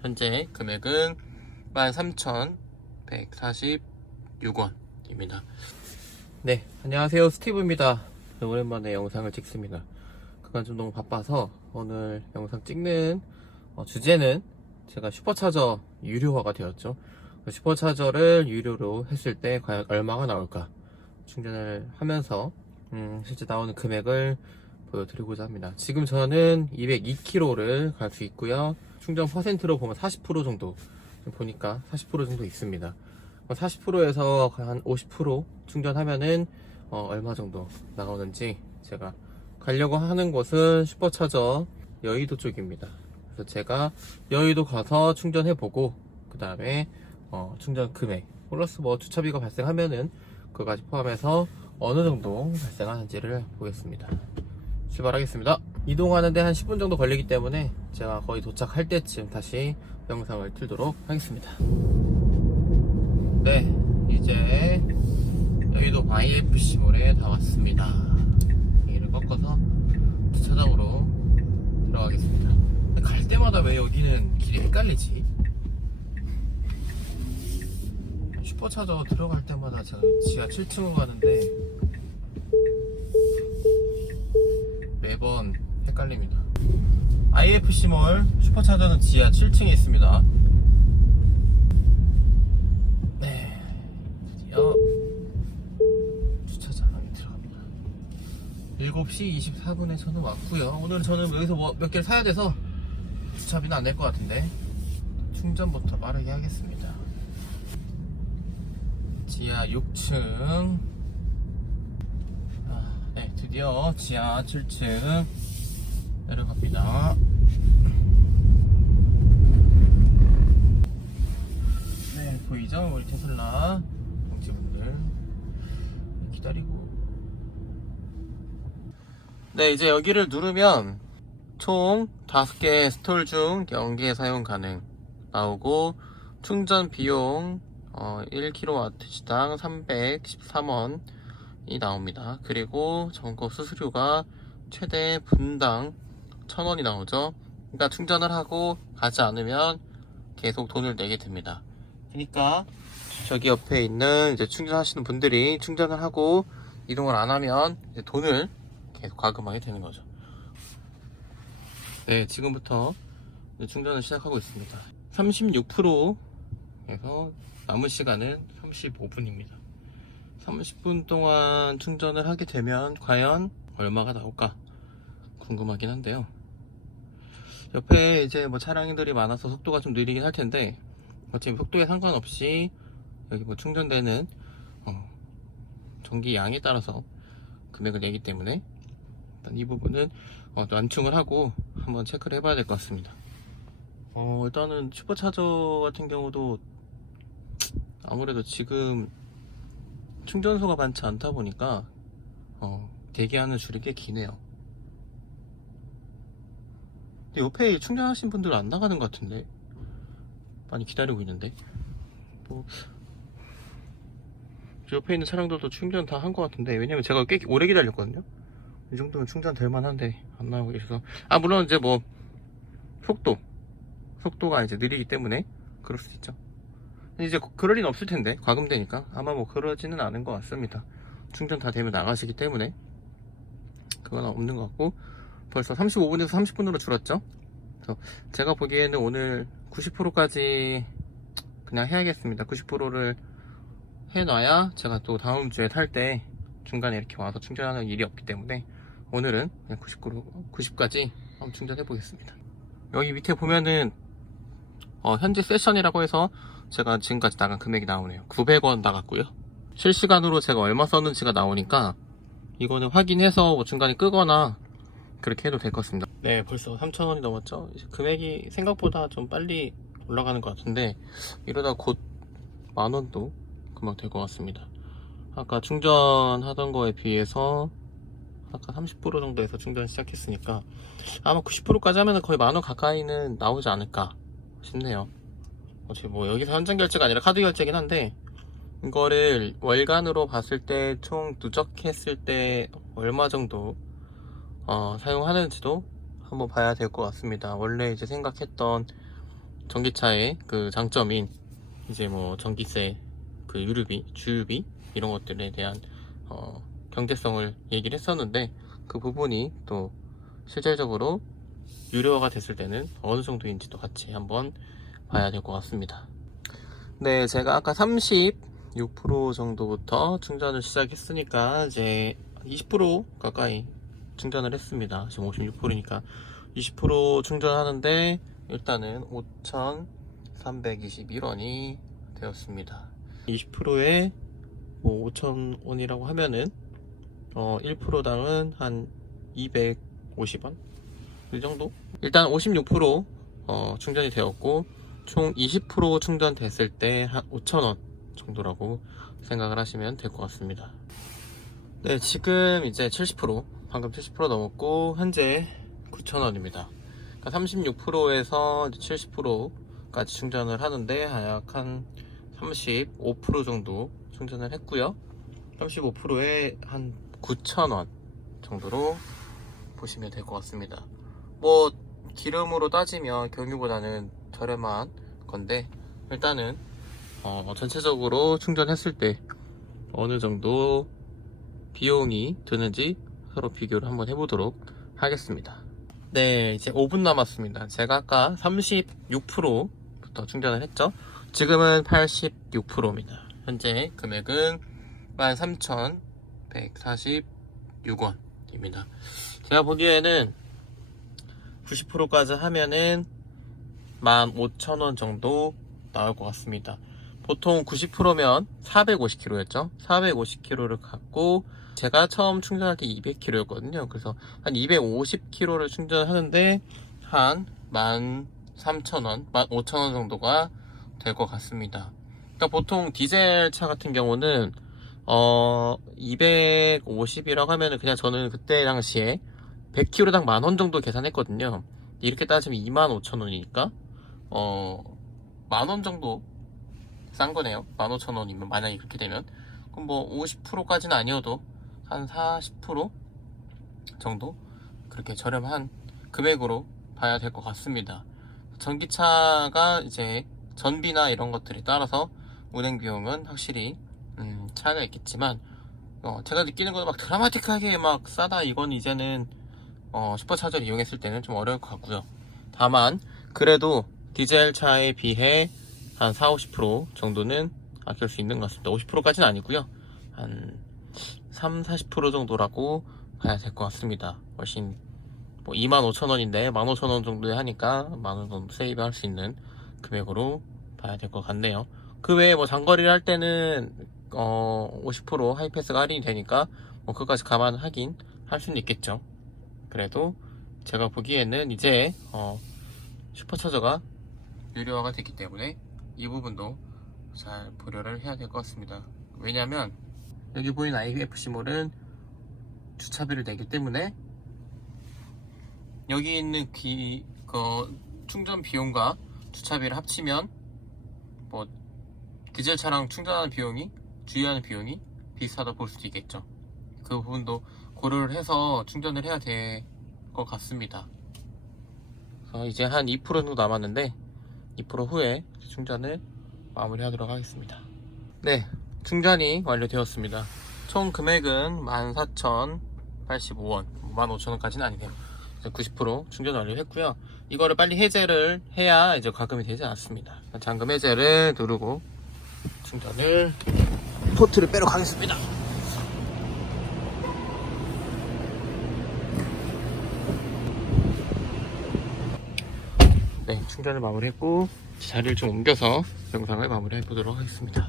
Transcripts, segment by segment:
현재 금액은 13,146원입니다. 네, 안녕하세요. 스티브입니다. 오랜만에 영상을 찍습니다. 그간 좀 너무 바빠서 오늘 영상 찍는 주제는 제가 슈퍼차저 유료화가 되었죠. 슈퍼차저를 유료로 했을 때 과연 얼마가 나올까 충전을 하면서 실제 나오는 금액을 보여드리고자 합니다. 지금 저는 202km를 갈 수 있고요. 충전 퍼센트로 보면 40% 정도, 보니까 40% 정도 있습니다. 40%에서 한 50% 충전하면은 얼마 정도 나오는지, 제가 가려고 하는 곳은 슈퍼차저 여의도 쪽입니다. 그래서 제가 여의도 가서 충전해보고, 그 다음에 충전 금액 플러스 주차비가 발생하면은 그거까지 포함해서 어느 정도 발생하는지를 보겠습니다. 출발하겠습니다. 이동하는데 한 10분 정도 걸리기 때문에 제가 거의 도착할 때쯤 다시 영상을 틀도록 하겠습니다. 네, 이제 여의도 YFC몰에 다 왔습니다. 여기를 꺾어서 주차장으로 들어가겠습니다. 근데 갈 때마다 왜 여기는 길이 헷갈리지? 슈퍼차저 들어갈 때마다 제가 지하 7층으로 가는데 매번 헷갈립니다. IFC몰 슈퍼차저는 지하 7층에 있습니다. 네, 드디어 주차장에 들어갑니다. 7시 24분에 저는 왔고요. 오늘 저는 여기서 몇 개를 사야 돼서 주차비는 안 낼 것 같은데 충전부터 빠르게 하겠습니다. 지하 6층. 네, 드디어 지하 7층 내려갑니다. 네, 보이죠? 우리 테슬라 동지분들 기다리고. 네, 이제 여기를 누르면 총 5개 스톨 중 0개 사용 가능 나오고, 충전 비용 1kWh당 313원이 나옵니다. 그리고 점검 수수료가 최대 분당 1,000원이 나오죠. 그러니까 충전을 하고 가지 않으면 계속 돈을 내게 됩니다. 그러니까 저기 옆에 있는 이제 충전하시는 분들이 충전을 하고 이동을 안 하면 이제 돈을 계속 과금하게 되는 거죠. 네, 지금부터 충전을 시작하고 있습니다. 36%에서 남은 시간은 35분입니다. 30분 동안 충전을 하게 되면 과연 얼마가 나올까 궁금하긴 한데요. 옆에 이제 차량들이 많아서 속도가 좀 느리긴 할 텐데, 지금 속도에 상관없이 여기 충전되는 전기 양에 따라서 금액을 내기 때문에 일단 이 부분은 완충을 하고 한번 체크를 해봐야 될 것 같습니다. 일단은 슈퍼차저 같은 경우도 아무래도 지금 충전소가 많지 않다 보니까 대기하는 줄이 꽤 기네요. 근데 옆에 충전하신 분들은 안 나가는 것 같은데 많이 기다리고 있는데, 옆에 있는 차량들도 충전 다 한 것 같은데, 왜냐면 제가 꽤 오래 기다렸거든요. 이 정도면 충전 될 만한데 안 나오고 계셔서, 물론 이제 속도가 이제 느리기 때문에 그럴 수도 있죠. 이제 그럴 리는 없을 텐데, 과금되니까 아마 그러지는 않은 것 같습니다. 충전 다 되면 나가시기 때문에 그건 없는 것 같고, 벌써 35분에서 30분으로 줄었죠. 그래서 제가 보기에는 오늘 90%까지 그냥 해야겠습니다. 90%를 해놔야 제가 또 다음 주에 탈 때 중간에 이렇게 와서 충전하는 일이 없기 때문에 오늘은 그냥 90까지 한번 충전해 보겠습니다. 여기 밑에 보면은 현재 세션이라고 해서 제가 지금까지 나간 금액이 나오네요. 900원 나갔고요. 실시간으로 제가 얼마 썼는지가 나오니까 이거는 확인해서 중간에 끄거나 그렇게 해도 될 것 같습니다. 네, 벌써 3,000원이 넘었죠. 이제 금액이 생각보다 좀 빨리 올라가는 것 같은데, 이러다 곧 만원도 금방 될 것 같습니다. 아까 충전하던 거에 비해서 아까 30% 정도에서 충전 시작했으니까 아마 90%까지 하면 거의 만원 가까이는 나오지 않을까 싶네요. 어차피 여기서 현장 결제가 아니라 카드 결제긴 한데, 이거를 월간으로 봤을 때 총 누적했을 때 얼마 정도 사용하는지도 한번 봐야 될 것 같습니다. 원래 이제 생각했던 전기차의 그 장점인 이제 뭐 전기세, 그 유류비, 주유비 이런 것들에 대한 경제성을 얘기를 했었는데, 그 부분이 또 실질적으로 유료화가 됐을 때는 어느 정도인지도 같이 한번 봐야 될 것 같습니다. 네, 제가 아까 36% 정도부터 충전을 시작했으니까 이제 20% 가까이 충전을 했습니다. 지금 56%니까 20% 충전하는데 일단은 5,321원이 되었습니다. 20%에 뭐 5,000원이라고 하면은 1%당은 한 250원 이 정도? 일단 56% 충전이 되었고, 총 20% 충전됐을 때 한 5,000원 정도라고 생각을 하시면 될 것 같습니다. 네, 지금 이제 70%, 방금 70% 넘었고 현재 9,000원입니다. 그러니까 36%에서 70%까지 충전을 하는데 약 한 35% 정도 충전을 했고요. 35%에 한 9,000원 정도로 보시면 될 것 같습니다. 뭐 기름으로 따지면 경유보다는 저렴한 건데, 일단은 전체적으로 충전했을 때 어느 정도 비용이 드는지 서로 비교를 한번 해보도록 하겠습니다. 네, 이제 5분 남았습니다. 제가 아까 36%부터 충전을 했죠. 지금은 86%입니다. 현재 금액은 13,146원입니다. 제가 보기에는 90%까지 하면은 15,000원 정도 나올 것 같습니다. 보통 90%면 450km였죠. 450km를 갖고 제가 처음 충전할 때 200km였거든요. 그래서 한 250km를 충전하는데 한 13,000원, 15,000원 정도가 될 것 같습니다. 그러니까 보통 디젤 차 같은 경우는 250이라고 하면은 그냥 저는 그때 당시에 100km당 10,000원 정도 계산했거든요. 이렇게 따지면 25,000원이니까 10,000원 정도 싼 거네요. 15,000원이면 만약에 그렇게 되면, 그럼 뭐 50%까지는 아니어도 한 40% 정도 그렇게 저렴한 금액으로 봐야 될 것 같습니다. 전기차가 이제 전비나 이런 것들에 따라서 운행 비용은 확실히 차이가 있겠지만, 제가 느끼는 건 막 드라마틱하게 막 싸다 이건 이제는 슈퍼차저를 이용했을 때는 좀 어려울 것 같고요. 다만 그래도 디젤 차에 비해 한 4-50% 정도는 아낄 수 있는 것 같습니다. 50%까지는 아니고요. 한 3-40% 정도라고 봐야 될 것 같습니다. 훨씬 뭐 25,000원인데 15,000원 정도에 하니까 만원 정도 세이브 할 수 있는 금액으로 봐야 될 것 같네요. 그 외에 뭐 장거리를 할 때는 50% 하이패스가 할인이 되니까 뭐 그것까지 감안하긴 할 수는 있겠죠. 그래도 제가 보기에는 이제 슈퍼차저가 유료화가 됐기 때문에 이 부분도 잘 고려를 해야 될 것 같습니다. 왜냐면 여기 보이는 IFC몰은 주차비를 내기 때문에 여기 있는 충전 비용과 주차비를 합치면 뭐 디젤 차량 충전하는 비용이, 주유하는 비용이 비슷하다 볼 수도 있겠죠. 그 부분도 고려를 해서 충전을 해야 될 것 같습니다. 그래서 이제 한 2% 정도 남았는데 2% 후에 충전을 마무리하도록 하겠습니다. 네, 충전이 완료되었습니다. 총 금액은 14,085원, 15,000원까지는 아니네요. 90% 충전 완료했고요. 이거를 빨리 해제를 해야 이제 과금이 되지 않습니다. 잠금 해제를 누르고 충전을 포트를 빼러 가겠습니다. 네, 충전을 마무리했고 자리를 좀 옮겨서 영상을 마무리해 보도록 하겠습니다.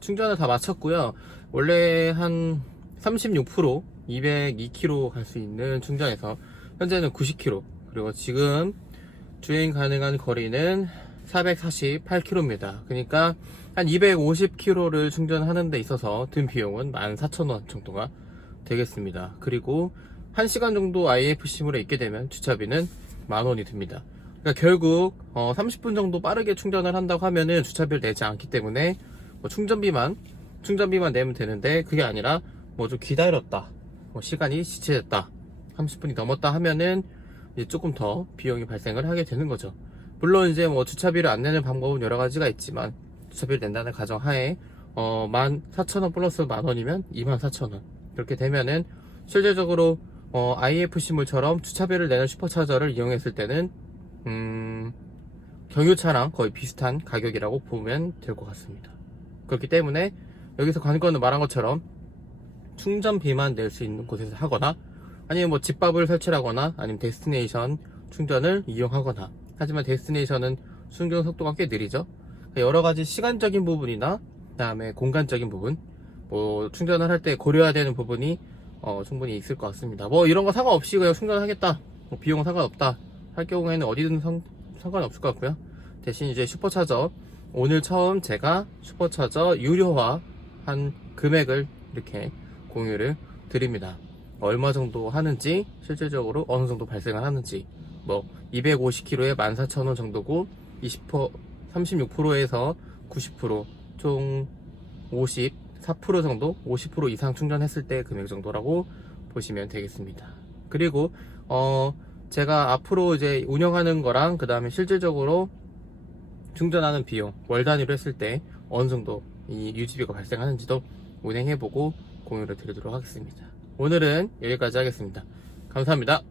충전을 다 마쳤고요. 원래 한 36% 202km 갈 수 있는 충전에서 현재는 90km, 그리고 지금 주행 가능한 거리는 448km입니다. 그러니까 한 250km를 충전하는 데 있어서 든 비용은 14,000원 정도가 되겠습니다. 그리고 1시간 정도 IFC몰에 있게 되면 주차비는 10,000원이 듭니다. 그러니까 결국 30분 정도 빠르게 충전을 한다고 하면은 주차비를 내지 않기 때문에 뭐 충전비만 내면 되는데, 그게 아니라 뭐 좀 기다렸다, 뭐 시간이 지체됐다, 30분이 넘었다 하면은 이제 조금 더 비용이 발생을 하게 되는 거죠. 물론 이제 뭐 주차비를 안 내는 방법은 여러 가지가 있지만, 주차비를 낸다는 가정하에 14,000원 플러스 만원이면 24,000원. 그렇게 되면은 실질적으로 IFC물처럼 주차비를 내는 슈퍼차저를 이용했을 때는 경유차랑 거의 비슷한 가격이라고 보면 될 것 같습니다. 그렇기 때문에 여기서 관건은 말한 것처럼 충전비만 낼 수 있는 곳에서 하거나, 아니면 뭐 집밥을 설치하거나, 아니면 데스티네이션 충전을 이용하거나. 하지만 데스티네이션은 충전 속도가 꽤 느리죠. 여러 가지 시간적인 부분이나 그다음에 공간적인 부분, 뭐 충전을 할 때 고려해야 되는 부분이 충분히 있을 것 같습니다. 뭐 이런 거 상관없이 그냥 충전하겠다, 뭐 비용은 상관없다 할 경우에는 어디든 상관없을 것 같고요. 대신 이제 슈퍼차저, 오늘 처음 제가 슈퍼차저 유료화한 금액을 이렇게 공유를 드립니다. 얼마 정도 하는지, 실질적으로 어느 정도 발생을 하는지, 뭐 250km에 14,000원 정도고 36%에서 90%, 총 54% 정도, 50% 이상 충전했을 때 금액 정도라고 보시면 되겠습니다. 그리고 제가 앞으로 이제 운영하는 거랑, 그 다음에 실질적으로 충전하는 비용 월 단위로 했을 때 어느 정도 이 유지비가 발생하는지도 운행해보고 공유를 드리도록 하겠습니다. 오늘은 여기까지 하겠습니다. 감사합니다.